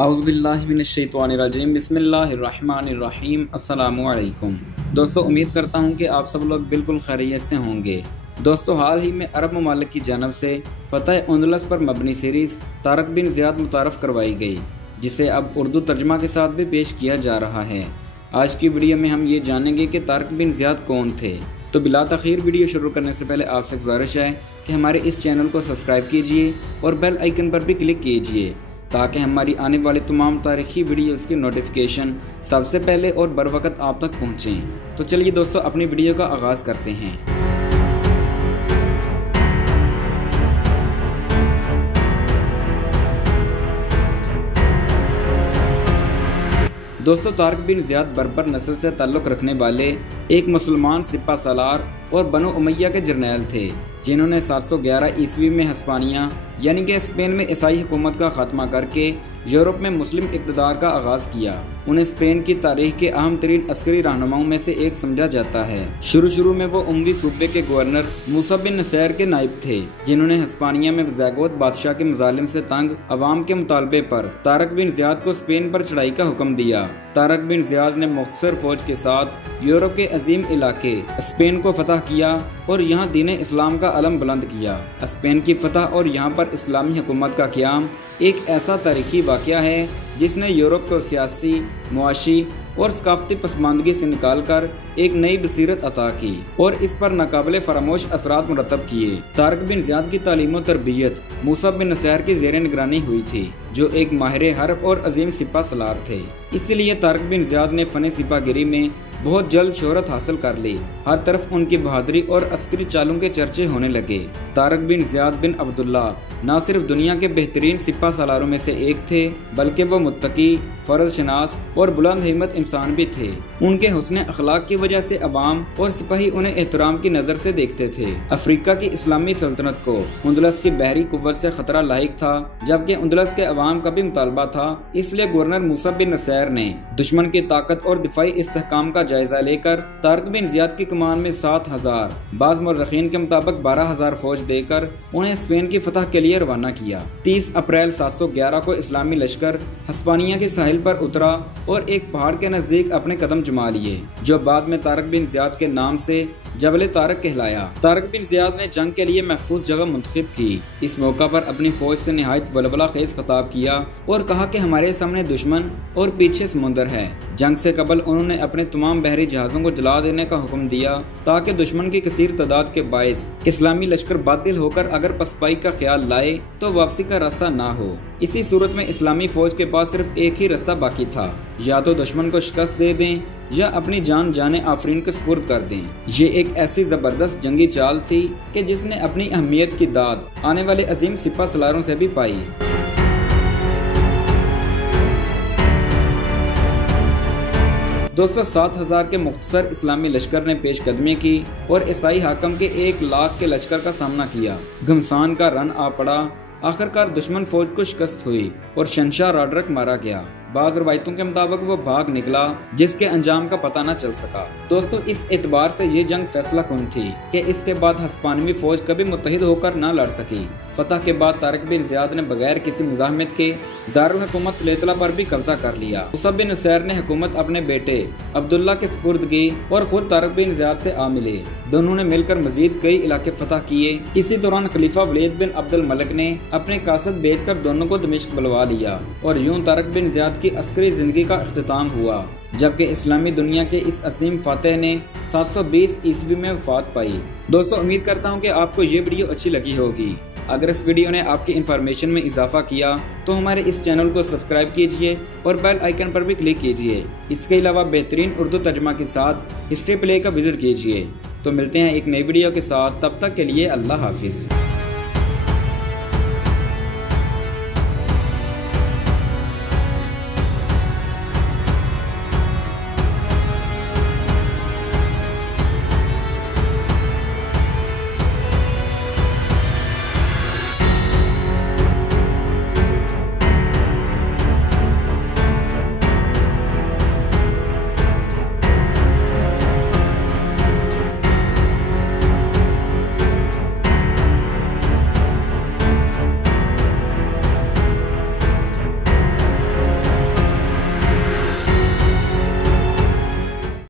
औज़ुबिल्लाहिमिनश्शैतानिर्रजीम बिस्मिल्लाहिर्रहमानिर्रहीम अस्सलामु अलैकुम। दोस्तों, उम्मीद करता हूँ कि आप सब लोग बिल्कुल खैरियत से होंगे। दोस्तों, हाल ही में अरब ममालिक की जानब से फ़तह अंदलस पर मबनी सीरीज़ तारक बिन ज़ियाद मुतारफ़ करवाई गई, जिसे अब उर्दू तर्जमा के साथ भी पेश किया जा रहा है। आज की वीडियो में हम ये जानेंगे कि तारक बिन ज़ियाद कौन थे। तो बिला तख़ीर वीडियो शुरू करने से पहले आपसे गुजारिश है कि हमारे इस चैनल को सब्सक्राइब कीजिए और बेल आइकन पर भी क्लिक कीजिए, ताकि हमारी आने वाली तमाम तारीखी वीडियोज़ की नोटिफिकेशन सबसे पहले और बर वक्त आप तक पहुँचें। तो चलिए दोस्तों, अपनी वीडियो का आगाज़ करते हैं। दोस्तों, तारक बिन ज़ियाद बर्बर नस्ल से ताल्लुक़ रखने वाले एक मुसलमान सिपा सालार और बनो उमैया के जर्नैल थे, जिन्होंने 711 ईस्वी में हिस्पानिया यानी कि स्पेन में ईसाई हुकूमत का खात्मा करके यूरोप में मुस्लिम इक़्तिदार का आगाज़ किया। उन्हें स्पेन की तारीख के अहम तरीन अस्करी रहनुमाओं में से एक समझा जाता है। शुरू में वो उमवी सूबे के गवर्नर मूसा बिन नसैर के नायब थे, जिन्होंने हिस्पानिया में ज़ैगोत बादशाह के मज़ालिम से तंग अवाम के मुतालबे पर तारक बिन ज़ियाद को स्पेन पर चढ़ाई का हुक्म दिया। तारक बिन ज़ियाद ने मुख्तसर फौज के साथ यूरोप के अजीम इलाके स्पेन को फतह किया और यहाँ दीन इस्लाम का अलम बुलंद किया। स्पेन की फतह और यहाँ पर इस्लामी हुकूमत का क़याम एक ऐसा तारीखी वाक़या है जिसने यूरोप को सियासी, मुआशी और सकाफती पसमानदगी से निकाल कर एक नई बसीरत अता की और इस पर नाकाबिले फरामोश असरात मुरतब किए। तारक बिन ज़ियाद की तालीम और तरबियत मूसा बिन नसैर की ज़ेर निगरानी हुई थी, जो एक माहिर हर्ब और अजीम सिपा सलार थे। इसलिए तारक बिन ज़ियाद ने फ़न सिपागिरी में बहुत जल्द शोहरत हासिल कर ली। हर तरफ उनकी बहादुरी और अस्करी चालों के चर्चे होने लगे। तारक बिन ज़ियाद बिन अब्दुल्ला न सिर्फ दुनिया के बेहतरीन सिपा सलारों में से एक थे, बल्कि वो मुत्तकी, फर्ज शनास और बुलंद हिम्मत इंसान भी थे। उनके हुस्न अखलाक की वजह से अवाम और सिपाही उन्हें एहतराम की नज़र से देखते थे। अफ्रीका की इस्लामी सल्तनत को अंदलस की बहरी कुव्वत से खतरा लाहिक था, जबकि अंदलस के अवाम का भी मुतालबा था। इसलिए गवर्नर मूसा बिन नसैर ने दुश्मन की ताकत और दिफाई इस्तेहकाम का जायजा लेकर तारक बिन ज़ियाद की कमान में 7,000, बाज़ मुर्रखीन के मुताबिक 12,000 फौज देकर उन्हें स्पेन की फतह के लिए रवाना किया। 30 अप्रैल 711 को इस्लामी लश्कर हिस्पानिया के साहिल पर उतरा और एक पहाड़ के नजदीक अपने कदम जमा लिए, जो बाद में तारक बिन ज़ियाद के नाम से जबल तारक कहलाया। तारक बिन ज़ियाद ने जंग के लिए महफूज जगह मुंतखब की। इस मौका पर अपनी फौज से निहायत वलवला खेज खिताब किया और कहा कि हमारे सामने दुश्मन और पीछे समुंदर है। जंग से कबल उन्होंने अपने तमाम बहरी जहाज़ों को जला देने का हुक्म दिया, ताकि दुश्मन की कसीर तादाद के बायस इस्लामी लश्कर बातिल होकर अगर पसपाई का ख्याल लाए तो वापसी का रास्ता ना हो। इसी सूरत में इस्लामी फौज के पास सिर्फ एक ही रास्ता बाकी था, या तो दुश्मन को शिकस्त दे दें या अपनी जान जाने आफरीन के सुपुर्द कर दें। ये एक ऐसी जबरदस्त जंगी चाल थी कि जिसने अपनी अहमियत की दाद आने वाले अजीम सिपा सलारों से भी पाई। दोस्तों, 7,000 के मुख्तसर इस्लामी लश्कर ने पेशकदमी की और ईसाई हाकम के 1 लाख के लश्कर का सामना किया। घमसान का रन आ पड़ा। आखिरकार दुश्मन फौज को शिकस्त हुई और शहंशाह रॉडरिक मारा गया। बाज़ रवायतों के मुताबिक वो भाग निकला, जिसके अंजाम का पता न चल सका। दोस्तों, इस एतबार से ये जंग फैसला कुन थी कि इसके बाद हिस्पानवी फौज कभी मुत्तहिद होकर न लड़ सकी। फतह के बाद तारक बिन ज़ियाद ने बगैर किसी मुज़ाहमत के दारुल हुकूमत लेतला पर भी कब्जा कर लिया। मूसा बिन नसैर ने हुकूमत अपने बेटे अब्दुल्ला के सुपुर्द की और खुद तारक बिन ज़ियाद से आ मिले। दोनों ने मिलकर मजीद कई इलाके फतह किए। इसी दौरान खलीफा वलीद बिन अब्दुल मलिक ने अपने कासद भेजकर दोनों को दमिश्क बुलवा लिया और यूं तारक बिन ज़ियाद की अस्करी जिंदगी का इख्तिताम हुआ, जबकि इस्लामी दुनिया के इस अजीम फातेह ने 720 ईस्वी में वफात पाई। दोस्तों, उम्मीद करता हूँ कि आपको ये वीडियो अच्छी लगी होगी। अगर इस वीडियो ने आपकी इन्फॉर्मेशन में इजाफा किया तो हमारे इस चैनल को सब्सक्राइब कीजिए और बेल आइकन पर भी क्लिक कीजिए। इसके अलावा बेहतरीन उर्दू तर्जुमा के साथ हिस्ट्री प्ले का विजिट कीजिए। तो मिलते हैं एक नई वीडियो के साथ, तब तक के लिए अल्लाह हाफिज़।